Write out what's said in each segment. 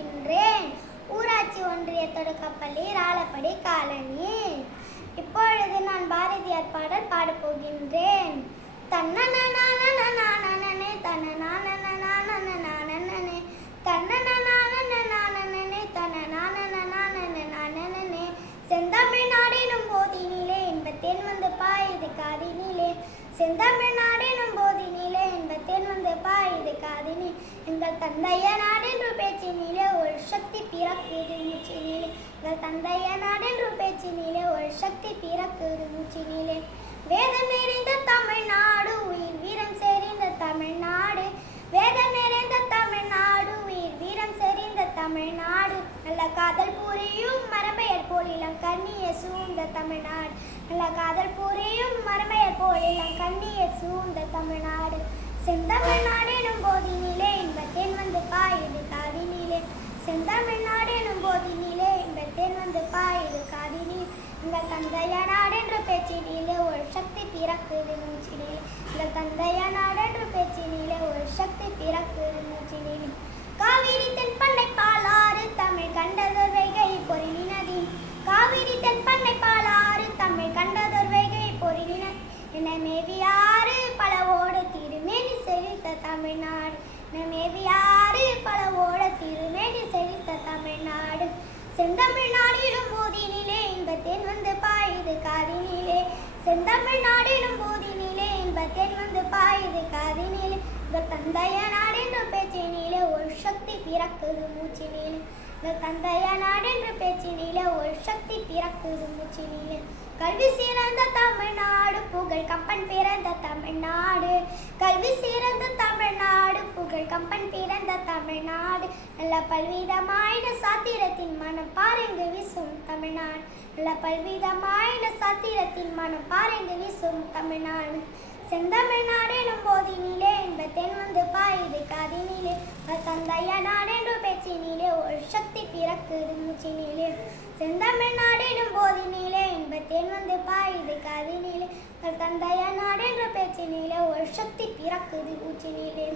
இருக்கின்றேன் ஊராட்சி ஒன்றிய தொடக்கப்பள்ளி ராளப்படி காலனி. இப்பொழுது நான் பாரதியார் பாடல் பாடப்போகின்றேன். தன்னனே தன்னனே தன்னனே தன்னனே செந்தமிழ் நாடெனும் போதினிலே இன்பத்தேன் வந்து பாயுது காதினிலே செந்தமிழ் நாடே பாயுது எங்கள் தந்தைய நாடென்று பேச்சினிலே ஒரு சக்தி பிறக்குது மூச்சினிலே. எங்கள் தந்தைய நாடென்று பேச்சினிலே ஒரு சக்தி பிறக்குது மூச்சினிலே. வேதம் நிறைந்த தமிழ்நாடு உயிர் வீரம் செறிந்த தமிழ்நாடு. வேதம் நிறைந்த தமிழ்நாடு உயிர் வீரம் செறிந்த தமிழ்நாடு. நல்ல காதல் புரியும் மரபெயர் போலிலம் கண்ணிய சூழ்ந்த தமிழ்நாடு. நல்ல காதல் புரியும் மரபெயர் போலிலம் கண்ணிய சூழ்ந்த தமிழ்நாடு செந்தமிழ்நாடு எனும் போதினிலே இன்பத்தேன் வந்து பாயுது காதினிலே செந்தமிழ்நாடு எனும் போதினிலே இன்பத்தேன் வந்து பாயுது காதினில். எங்கள் தந்தைய நாடென்ற பேச்சினிலே ஒரு சக்தி பிறக்குது மூச்சினிலே. இந்த தந்தைய நாடென்ற பேச்சினிலே ஒரு சக்தி பிறக்குது மூச்சினிலே. காவிரி தென்பண்ணை பாலாறு தமிழ் கண்டதொரு வைகை பொறிலி நதி காவிரி தென்பண்ணை பாலாறு தமிழ் கண்டதொரு வைகை பொறிலி நதி என்னை மேவியாறு பலவோடு திருமேனி செழித்த தமிழ்நாடு. என்னை மேவியாறு பலவோட திருமேனி செழித்த தமிழ்நாடு. செந்தமிழ்நாடிலும் போதினிலே இன்பத்தேன் வந்து பாயுது காதினிலே. செந்தமிழ்நாடிலும் போதினிலே இன்பத்தேன் வந்து பாயுது காதினிலே. இந்த தந்தைய நாடென்ற பேச்சினிலே ஒரு சக்தி பிறக்குது மூச்சினிலே. இந்த தந்தைய நாடென்ற பேச்சினிலே ஒரு சக்தி பிறக்குது மூச்சினிலே. கல்வி சிறந்த தமிழ்நாடு புகழ் கப்பன் பிறந்த தமிழ்நாடு. கல்வி சிறந்த தமிழ்நாடு புகழ் கம்பன் தமிழ்நாடு. நல்ல பல்விதமான சாத்திரத்தின் மனம் பாருங்க வீசும் தமிழ்நாடு. நல்ல பல்விதமான சாத்திரத்தின் மனம் பாருங்க வீசும் தமிழ்நாடு. செந்தமிழ்நாடு எனும் போதினிலே தென் வந்து பாயுது காதினிலே. தந்தைய நாடென்று மூச்சினிலே ஒரு சக்தி பிறக்குது மூச்சினிலே. செந்தமிழ் நாடிடும் போதினிலே இன்பத்தேன் வந்து பாயுது கதினிலே. காதினிலே தந்தைய நாடென்ற பேச்சினிலே ஒரு சக்தி பிறக்குது மூச்சினிலே.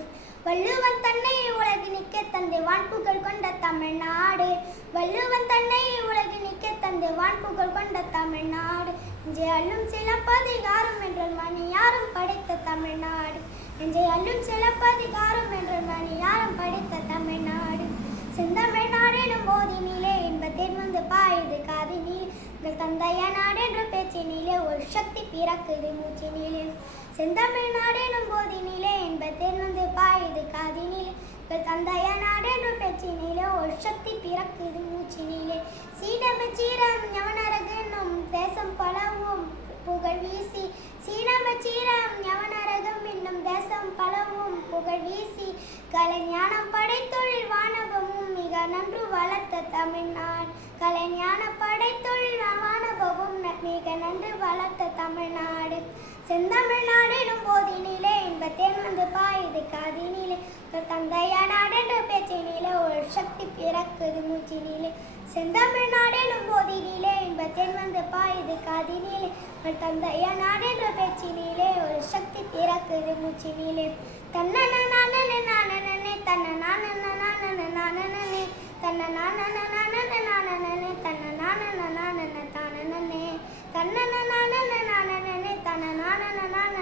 வள்ளுவன் தன்னை உலகு நிற்க தந்தை வான்புகழ் கொண்ட தமிழ்நாடு. வள்ளுவன் தன்னை உலகு நிற்க தந்தை வான்புகழ் கொண்ட தமிழ்நாடு. இங்கே அள்ளும் சிலப்பதிகாரம் என்ற மணி யாரும் படைத்த தமிழ்நாடு. இங்கே அள்ளும் சிலப்பதிகாரம் என்ற மணி யாரும் படைத்த தமிழ்நாடு. தந்தைய நாடென்ற பேச்சினிலே ஒரு சக்தி பிறக்குது மூச்சினிலே. செந்தமிழ் நாடெனும் போதினிலே இன்பத்தேன் வந்து பாயுது காதினிலே. எங்கள் தந்தைய நாடென்ற பேச்சினிலே ஒரு சக்தி பிறக்குது மூச்சினிலே. சீடம சீரம் யவனரகனும் தேசம் பலவும் புகழ் வீசி. சீனம சீரம் யவனரகம் என்னும் தேசம் பலவும் புகழ் வீசி. கலைஞானம் படைத்தொழில் வானவமும் மிக நன்று வளர்த்த தமிழ்நாடு. கலைஞான படைத்தொழில் வானவமும் மிக நன்று வளர்த்த தமிழ்நாடு. செந்தமிழ்நாடு போதினிலே இன்பத்தேன் வந்து பாயுது காதினிலே. ஒரு தந்தைய நாடென்ற பேச்சினிலே ஒரு சக்தி பிறக்குது மூச்சினிலே. செந்தமிழ்நாடு போதினிலே இன்பத்தேன் வந்து பாயுது காதினிலே. ஒரு தந்தைய நாடென்ற பேச்சினிலே ஒரு சக்தி பிறக்குது மூச்சினிலே. தன்னன நானே நானே தன்ன நானன நானன நானே தன்ன நானே நானன நானே தன்ன நானே நானன தானனே தன்னன நானன நானனே தன்ன